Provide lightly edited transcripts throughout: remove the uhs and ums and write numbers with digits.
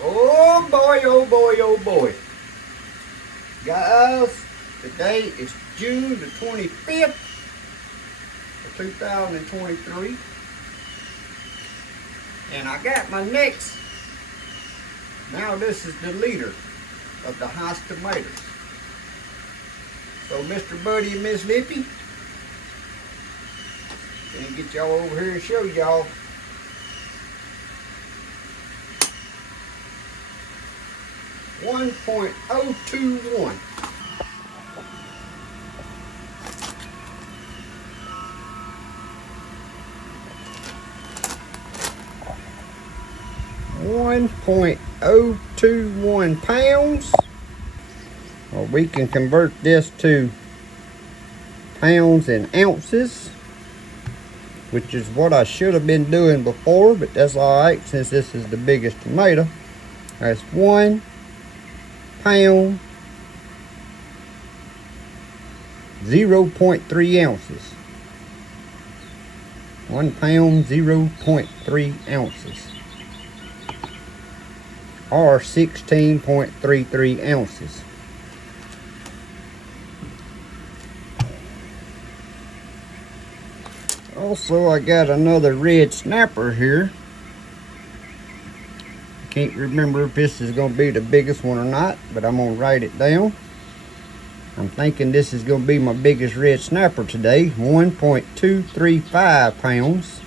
Oh boy, oh boy, oh boy. Guys, today is June the 25th of 2023. And I got my next. Now this is the leader of the house tomatoes. So Mr. Buddy and Miss Lippy, gonna get y'all over here and show y'all. .021. .021 pounds. Or we can convert this to pounds and ounces, which is what I should have been doing before, but that's alright since this is the biggest tomato. That's 1 pound, 0.3 ounces. 1 pound, 0.3 ounces. Or 16.33 ounces. Also, I got another red snapper here. Can't remember if this is going to be the biggest one or not, but I'm going to write it down. I'm thinking this is going to be my biggest red snapper today. 1.235 pounds.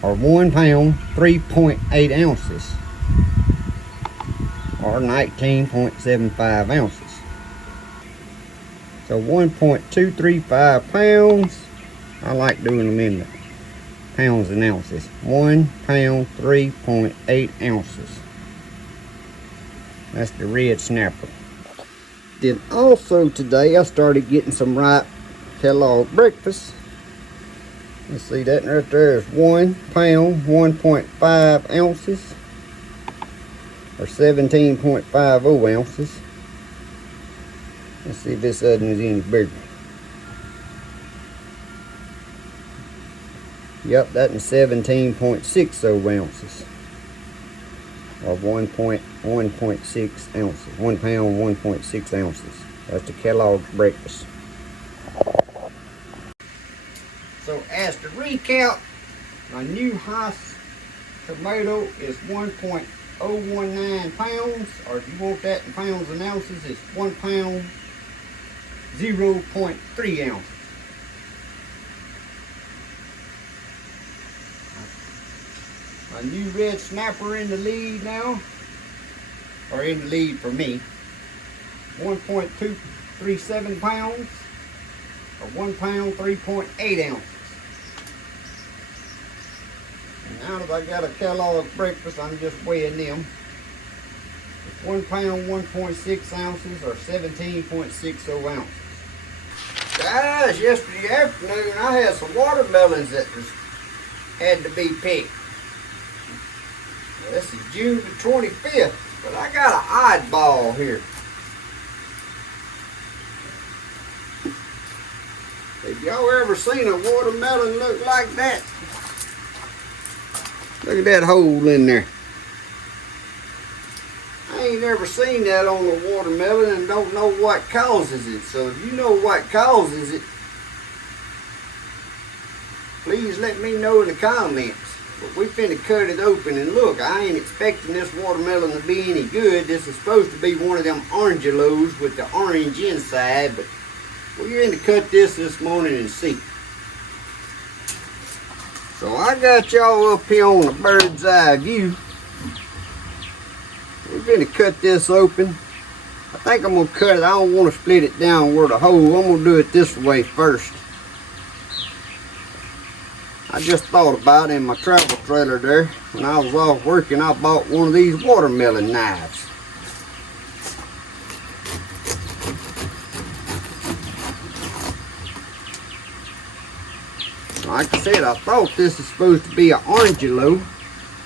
Or 1 pound, 3.8 ounces. Or 19.75 ounces. So 1.235 pounds. I like doing them in the pounds and ounces. 1 pound, 3.8 ounces. That's the red snapper. Then also today I started getting some ripe Kellogg breakfast. Let's see, that right there is 1 pound, 1.5 ounces. Or 17.50 ounces. Let's see if this other is any bigger. Yep, that is 17.60 ounces. Or 1.6 ounces. 1 pound, 1.6 ounces. That's the Kellogg breakfast. So as to recap, my new house tomato is 1.019 pounds. Or if you want that in pounds and ounces, it's 1 pound, 0.3 ounces. My new red snapper in the lead now, or in the lead for me. 1.237 pounds, or 1 pound, 3.8 ounces. And now that I got a Kellogg breakfast, I'm just weighing them. It's 1 pound, 1.6 ounces, or 17.60 ounces. Guys, yesterday afternoon I had some watermelons that had to be picked. This is June the 25th, but I got an oddball here. Have y'all ever seen a watermelon look like that? Look at that hole in there. I ain't never seen that on a watermelon and don't know what causes it. So if you know what causes it, please let me know in the comments. But we finna cut it open and look, I ain't expecting this watermelon to be any good. This is supposed to be one of them orangelos with the orange inside, but we're going to cut this morning and see. So I got y'all up here on a bird's eye view. We're going to cut this open. I think I'm going to cut it. I don't want to split it down where the hole. I'm going to do it this way first. I just thought about it in my travel trailer there. When I was off working, I bought one of these watermelon knives. Like I said, I thought this is supposed to be an orangelo.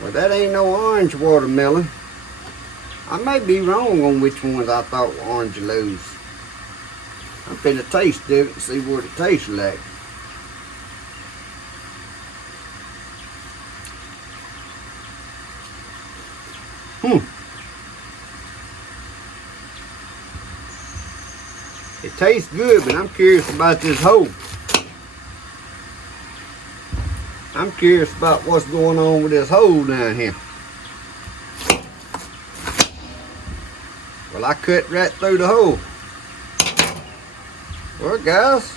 Well, that ain't no orange watermelon. I may be wrong on which ones I thought were orangelos. I'm finna taste it and see what it tastes like. It tastes good, but I'm curious about this hole. I'm curious about what's going on with this hole down here. Well, I cut right through the hole. Well, guys,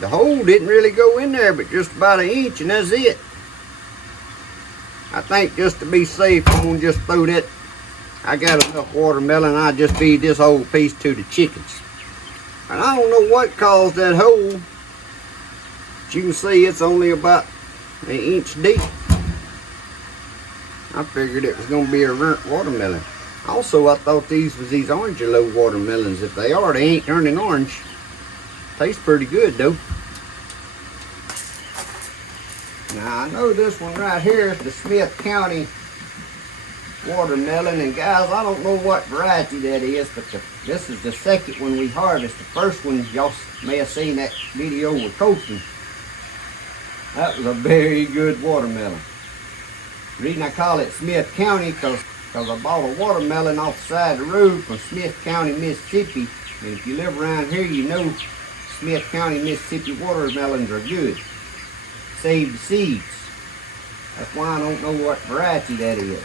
the hole didn't really go in there, but just about 1 inch, and that's it. I think just to be safe, I'm gonna just throw that. I got enough watermelon, I'll just feed this whole piece to the chickens. And I don't know what caused that hole. But you can see it's only about 1 inch deep. I figured it was gonna be a burnt watermelon. Also, I thought these was these Orangelo watermelons. If they are, they ain't turning orange. Tastes pretty good though. Now I know this one right here is the Smith County watermelon, and guys, I don't know what variety that is, but this is the second one we harvested. The first one, y'all may have seen that video with coaching. That was a very good watermelon. The reason I call it Smith County, because I bought a watermelon off the side of the road from Smith County, Mississippi. And if you live around here, you know Smith County, Mississippi watermelons are good. Save the seeds. That's why I don't know what variety that is.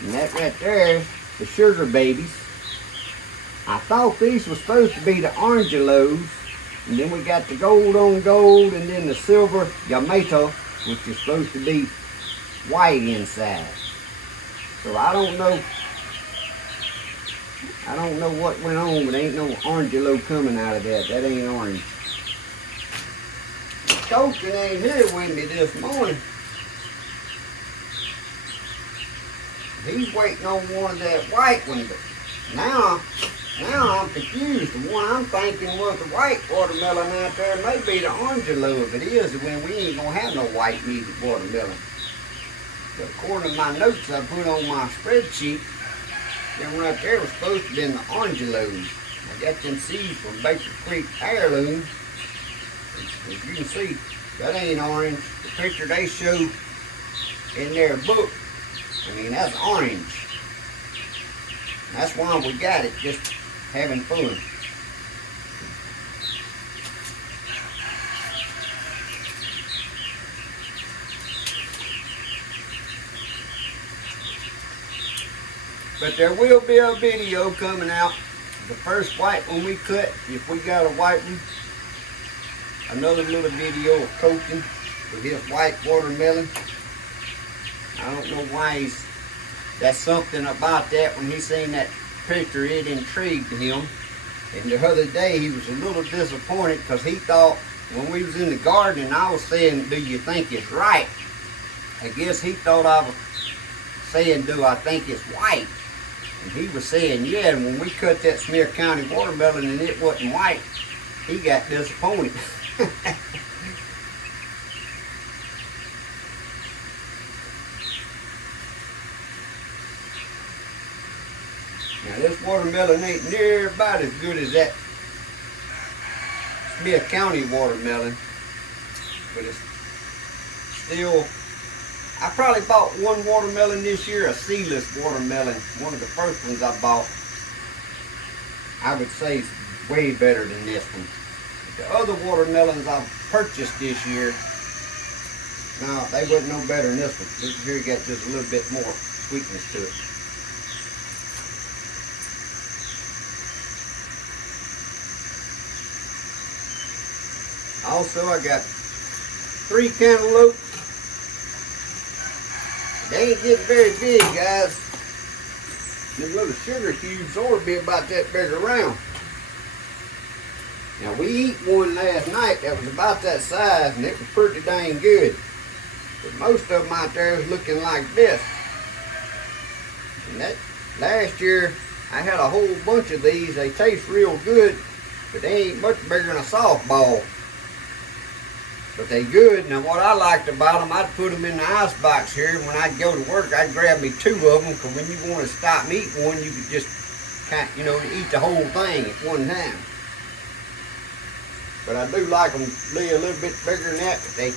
And that right there, the sugar babies. I thought these were supposed to be the Orangelos. And then we got the gold on gold, and then the silver Yamato, which is supposed to be white inside. So I don't know what went on, but ain't no Orangelo coming out of that. That ain't orange. Coaching ain't here with me this morning. He's waiting on one of that white one, but now I'm confused. The one I'm thinking was the white watermelon out there may be the Orangelo. If it is, then we ain't gonna have no white needed watermelon. But according to my notes I put on my spreadsheet, them right there was supposed to be the Orangelos. I got them seeds from Baker Creek Heirloom. As you can see, that ain't orange. The picture they show in their book, I mean, that's orange. That's why we got it, just having fun. But there will be a video coming out. The first white one we cut, if we got a white one. Another little video of coaching with his white watermelon. I don't know why that's something about that. When he seen that picture, it intrigued him. And the other day he was a little disappointed because he thought when we was in the garden and I was saying, do you think it's right? I guess he thought I was saying, do I think it's white? And he was saying, yeah. And when we cut that Smith County watermelon and it wasn't white, he got disappointed. Now this watermelon ain't near about as good as that Smith County watermelon, but it's still. I probably bought one watermelon this year, a seedless watermelon. One of the first ones I bought. I would say is way better than this one. The other watermelons I've purchased this year, no, they wasn't no better than this one. This here got just a little bit more sweetness to it. Also, I got 3 cantaloupes. They ain't getting very big, guys. Them little sugar cubes ought to be about that big around. Now, we eat one last night that was about that size, and it was pretty dang good. But most of them out there is looking like this. And that last year, I had a whole bunch of these. They taste real good, but they ain't much bigger than a softball. But they good. Now, what I liked about them, I'd put them in the ice box here. And when I'd go to work, I'd grab me 2 of them, because when you want to stop and eat one, you could just kind of, eat the whole thing at one time. But I do like them to be a little bit bigger than that, but they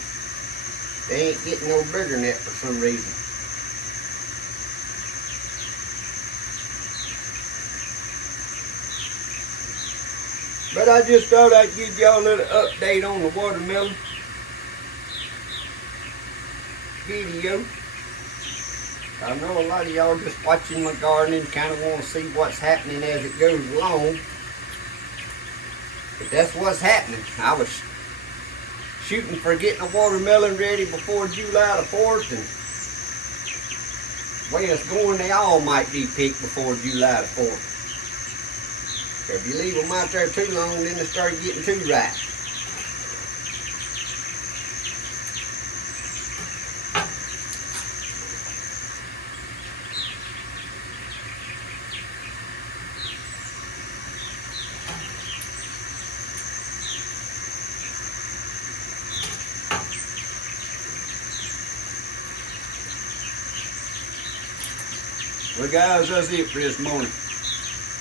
ain't getting no bigger than that for some reason. But I just thought I'd give y'all a little update on the watermelon video. I know a lot of y'all just watching my gardening, kind of want to see what's happening as it goes along. But that's what's happening. I was shooting for getting a watermelon ready before July the 4th, and the way it's going, they all might be picked before July the 4th. So if you leave them out there too long, then they start getting too ripe. Well guys, that's it for this morning.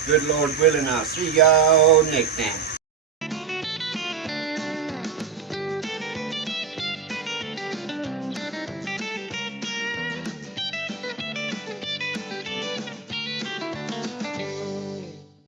Good Lord willing, I'll see y'all next time.